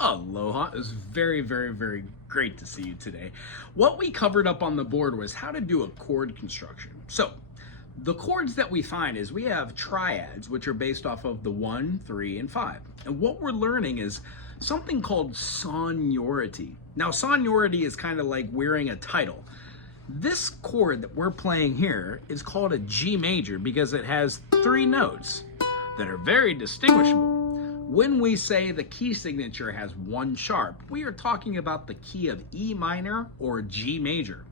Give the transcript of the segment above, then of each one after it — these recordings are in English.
Aloha. It was very, very, very great to see you today. What we covered up on the board was how to do a chord construction. So the chords that we find is we have triads, which are based off of the 1, 3, and 5. And what we're learning is something called sonority. Now, sonority is kind of like wearing a title. This chord that we're playing here is called a G major because it has 3 notes that are very distinguishable. When we say the key signature has 1 sharp, we are talking about the key of E minor or G major,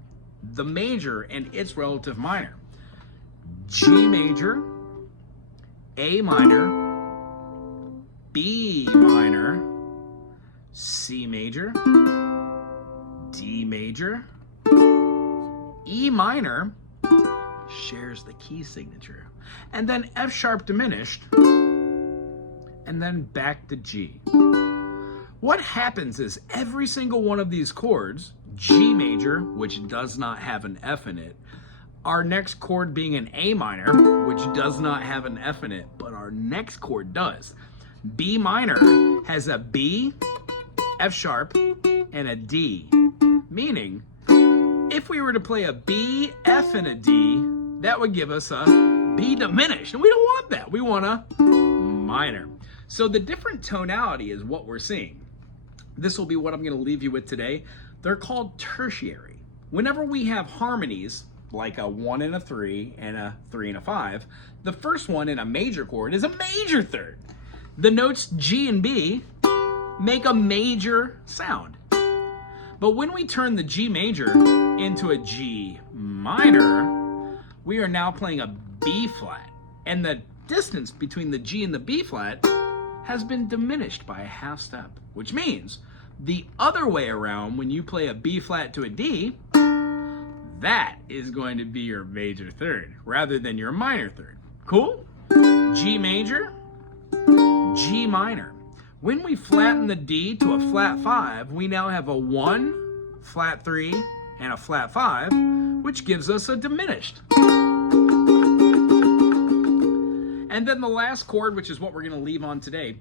the major and its relative minor. G major, A minor, B minor, C major, D major, E minor shares the key signature, and then F sharp diminished, and then back to G. What happens is every single one of these chords, G major, which does not have an F in it, our next chord being an A minor, which does not have an F in it, but our next chord does. B minor has a B, F sharp, and a D, meaning if we were to play a B, F, and a D, that would give us a B diminished, and we don't want that. We want a minor. So the different tonality is what we're seeing. This will be what I'm going to leave you with today. They're called tertiary. Whenever we have harmonies, like a 1 and a 3 and a 3 and a 5, the first one in a major chord is a major third. The notes G and B make a major sound. But when we turn the G major into a G minor, we are now playing a B flat. And the distance between the G and the B flat has been diminished by a half step, which means the other way around, when you play a B flat to a D, that is going to be your major third rather than your minor third. Cool? G major, G minor. When we flatten the D to a flat 5, we now have a 1, flat 3, and a flat 5, which gives us a diminished. And then the last chord, which is what we're going to leave on today,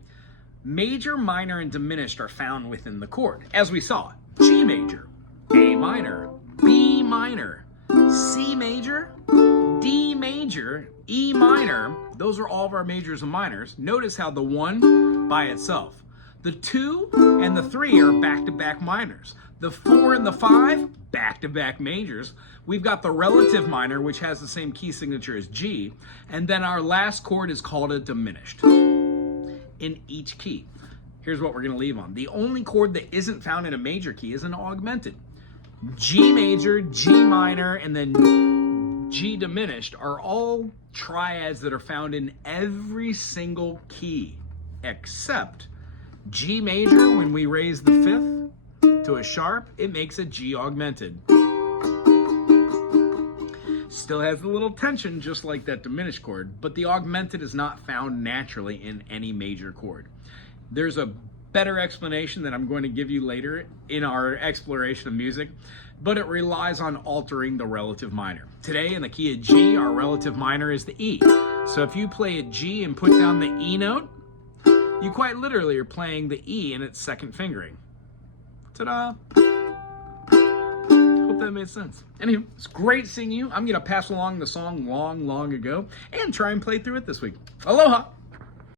major, minor, and diminished are found within the chord. As we saw, G major, A minor, B minor, C major, D major, E minor. Those are all of our majors and minors. Notice how the 1 by itself. The 2 and the 3 are back-to-back minors. The 4 and the 5, back-to-back majors. We've got the relative minor, which has the same key signature as G. And then our last chord is called a diminished in each key. Here's what we're going to leave on. The only chord that isn't found in a major key is an augmented. G major, G minor, and then G diminished are all triads that are found in every single key except G major. When we raise the 5th to a sharp, it makes a G augmented. Still has a little tension just like that diminished chord, but the augmented is not found naturally in any major chord. There's a better explanation that I'm going to give you later in our exploration of music, but it relies on altering the relative minor. Today in the key of G, our relative minor is the E. So if you play a G and put down the E note, you quite literally are playing the E in its second fingering. Ta-da! Hope that made sense. Anyway, it's great seeing you. I'm going to pass along the song long, long ago and try and play through it this week. Aloha!